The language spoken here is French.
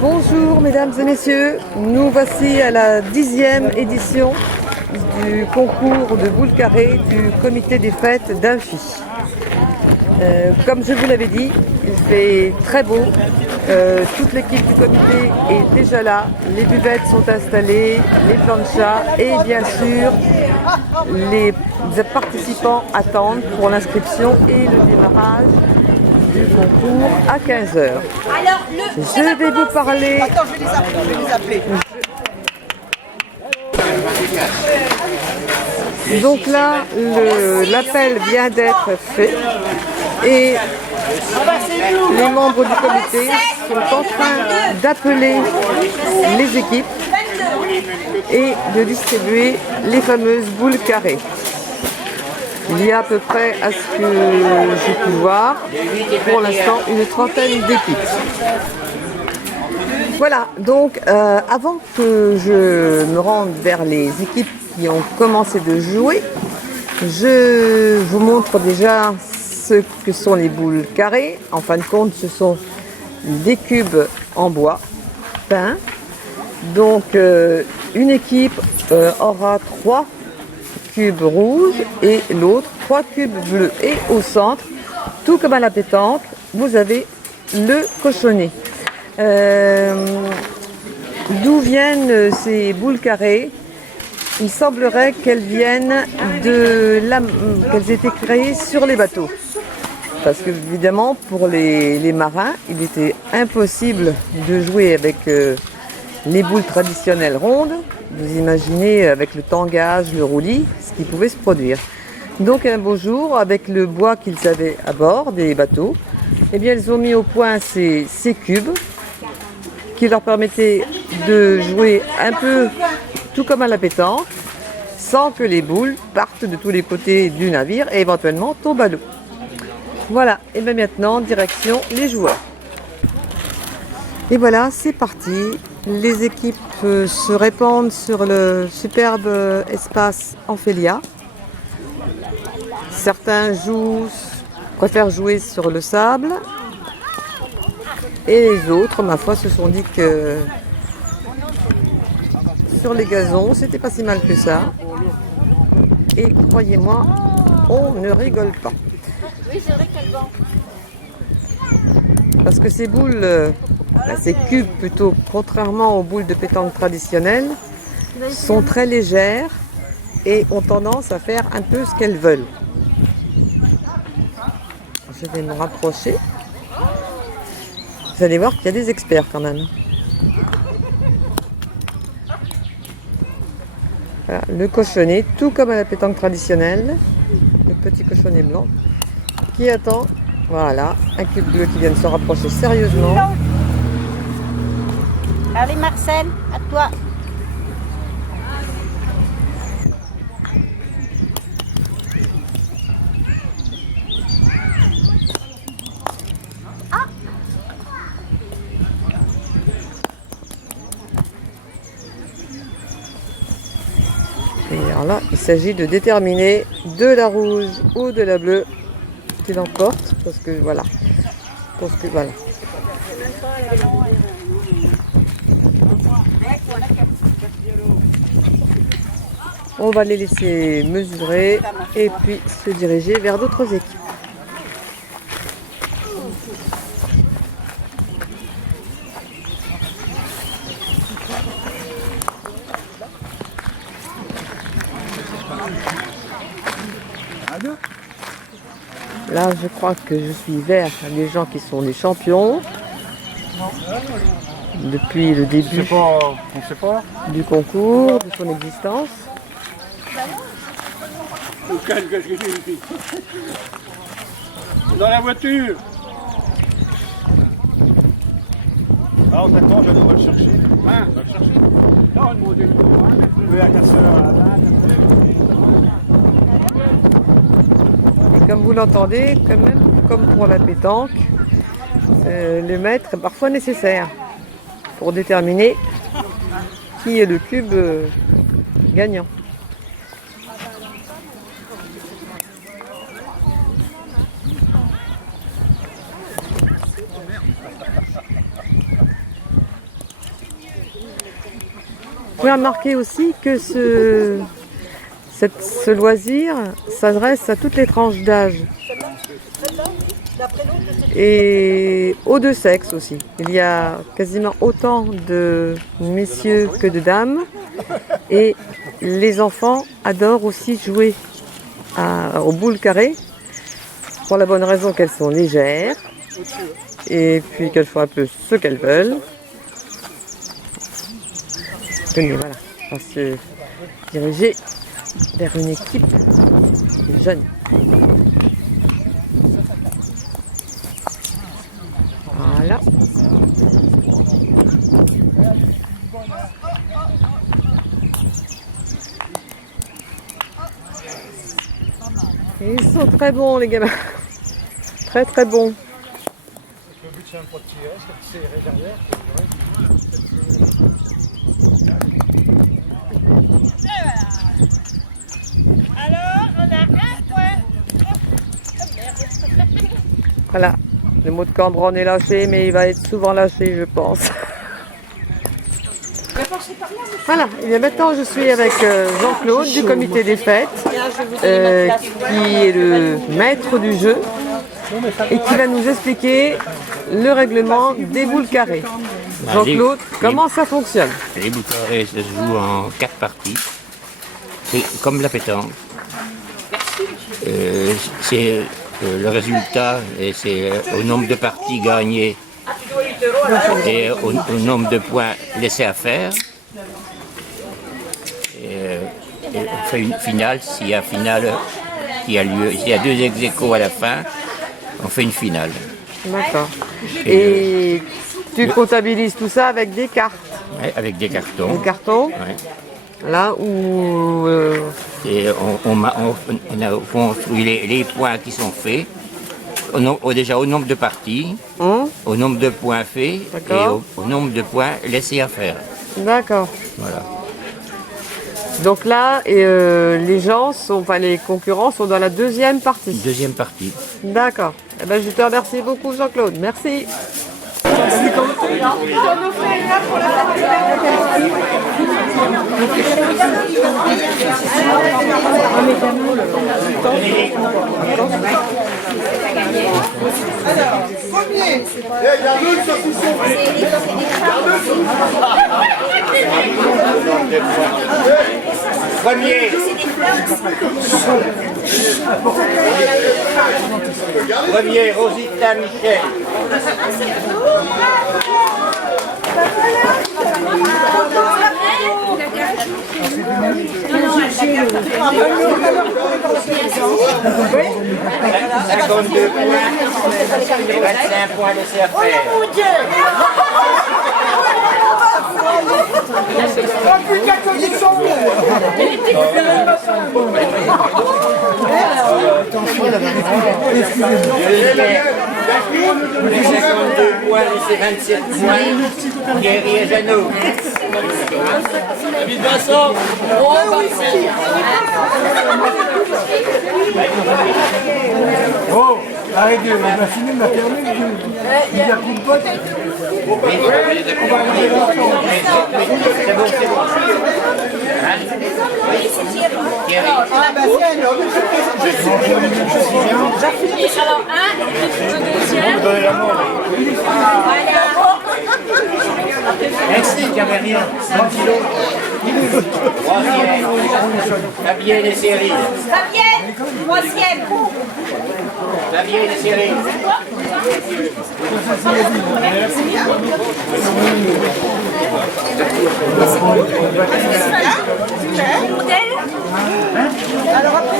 Bonjour mesdames et messieurs, nous voici à la 10e édition du concours de boules carrées du comité des fêtes d'Imphy. Comme je vous l'avais dit, il fait très beau, toute l'équipe du comité est déjà là, les buvettes sont installées, les planchas et bien sûr les participants attendent pour l'inscription et le démarrage du concours à 15 h. Alors, je vais vous parler. Attends, je vais les appeler. Donc là, l'appel vient d'être fait et les membres du comité sont en train d'appeler les équipes et de distribuer les fameuses boules carrées. Il y a à peu près, à ce que j'ai pu voir, pour l'instant, une trentaine d'équipes. Voilà, donc avant que je me rende vers les équipes qui ont commencé de jouer, je vous montre déjà ce que sont les boules carrées. En fin de compte, ce sont des cubes en bois peints. Donc une équipe aura 3 cubes rouges et l'autre 3 cubes bleus. Et au centre, tout comme à la pétanque, vous avez le cochonnet. D'où viennent ces boules carrées? Il semblerait qu'elles viennent qu'elles étaient créées sur les bateaux. Parce que évidemment, pour les marins, il était impossible de jouer avec les boules traditionnelles rondes. Vous imaginez avec le tangage, le roulis, ce qui pouvait se produire. Donc un beau jour, avec le bois qu'ils avaient à bord des bateaux, eh bien, ils ont mis au point ces cubes qui leur permettaient de jouer un peu tout comme à la pétanque, sans que les boules partent de tous les côtés du navire et éventuellement tombent à l'eau. Voilà, et bien maintenant, direction les joueurs. Et voilà, c'est parti. Les équipes se répandent sur le superbe espace Amphélia. Certains préfèrent jouer sur le sable. Et les autres, ma foi, se sont dit que sur les gazons, c'était pas si mal que ça. Et croyez-moi, on ne rigole pas. Oui, c'est vrai qu'elle vend. Parce que ces boules, ces cubes plutôt, contrairement aux boules de pétanque traditionnelles, sont très légères et ont tendance à faire un peu ce qu'elles veulent. Je vais me rapprocher. Vous allez voir qu'il y a des experts quand même. Voilà, le cochonnet, tout comme à la pétanque traditionnelle, le petit cochonnet blanc, qui attend, voilà, un cube bleu qui vient de se rapprocher sérieusement. Allez Marcel, à toi. Et alors là, il s'agit de déterminer de la rouge ou de la bleue qui l'emporte, parce que voilà. On va les laisser mesurer et puis se diriger vers d'autres équipes. Là, je crois que je suis vers les gens qui sont des champions depuis le début du concours, de son existence. Dans la voiture. Alors d'accord, je dois le chercher. Hein, on va le chercher. Non, le modèle. Oui, à 4 heures. Et comme vous l'entendez, quand même, comme pour la pétanque, le mètre est parfois nécessaire pour déterminer qui est le cube gagnant. pouvez remarquer aussi que ce loisir s'adresse à toutes les tranches d'âge. Et aux deux sexes aussi. Il y a quasiment autant de messieurs que de dames. Et les enfants adorent aussi jouer aux boules carrées, pour la bonne raison qu'elles sont légères et puis qu'elles font un peu ce qu'elles veulent. Tenez, voilà, on va se diriger vers une équipe de jeunes. Voilà. Et ils sont très bons, les gamins. Très très bons. Le but c'est un peu de tirer, c'est de tirer derrière. Alors, on a un point. Voilà. Le mot de Cambronne est lâché, mais il va être souvent lâché, je pense. Voilà, et bien maintenant je suis avec Jean-Claude du comité des fêtes, qui est le maître du jeu et qui va nous expliquer le règlement des boules carrées. Jean-Claude, comment ça fonctionne? Les boules carrées se jouent en 4 parties. C'est comme la pétanque. C'est le résultat, et c'est au nombre de parties gagnées et au nombre de points laissés à faire. Et on fait une finale, s'il y a finale qui a lieu, s'il y a 2 ex-aequo à la fin, on fait une finale. D'accord. Et tu comptabilises tout ça avec des cartes? Ouais, avec des cartons. Des cartons? Ouais. Là où... Et on a construit les points qui sont faits, déjà au nombre de parties, au nombre de points faits et au nombre de points laissés à faire. D'accord. Voilà. Donc là, les gens sont, enfin les concurrents sont dans la deuxième partie. Deuxième partie. D'accord. Eh ben, je te remercie beaucoup, Jean-Claude. Merci. Premier, Rosita Michel. Et 25 points laissés à faire. Les 52 points laissés 27 points. Thierry et Jeannot. David Vincent, Oh, arrêtez, on a fini, on a terminé. Il y a plus de potes. C'est bon, c'est bon. Thierry. Ah, bah, c'est elle. alors un, le deuxième. Merci, il n'y avait rien. 100 kilos. Troisième. Fabienne et Cyril. Fabienne, troisième. Fabienne et Cyril. Alors après,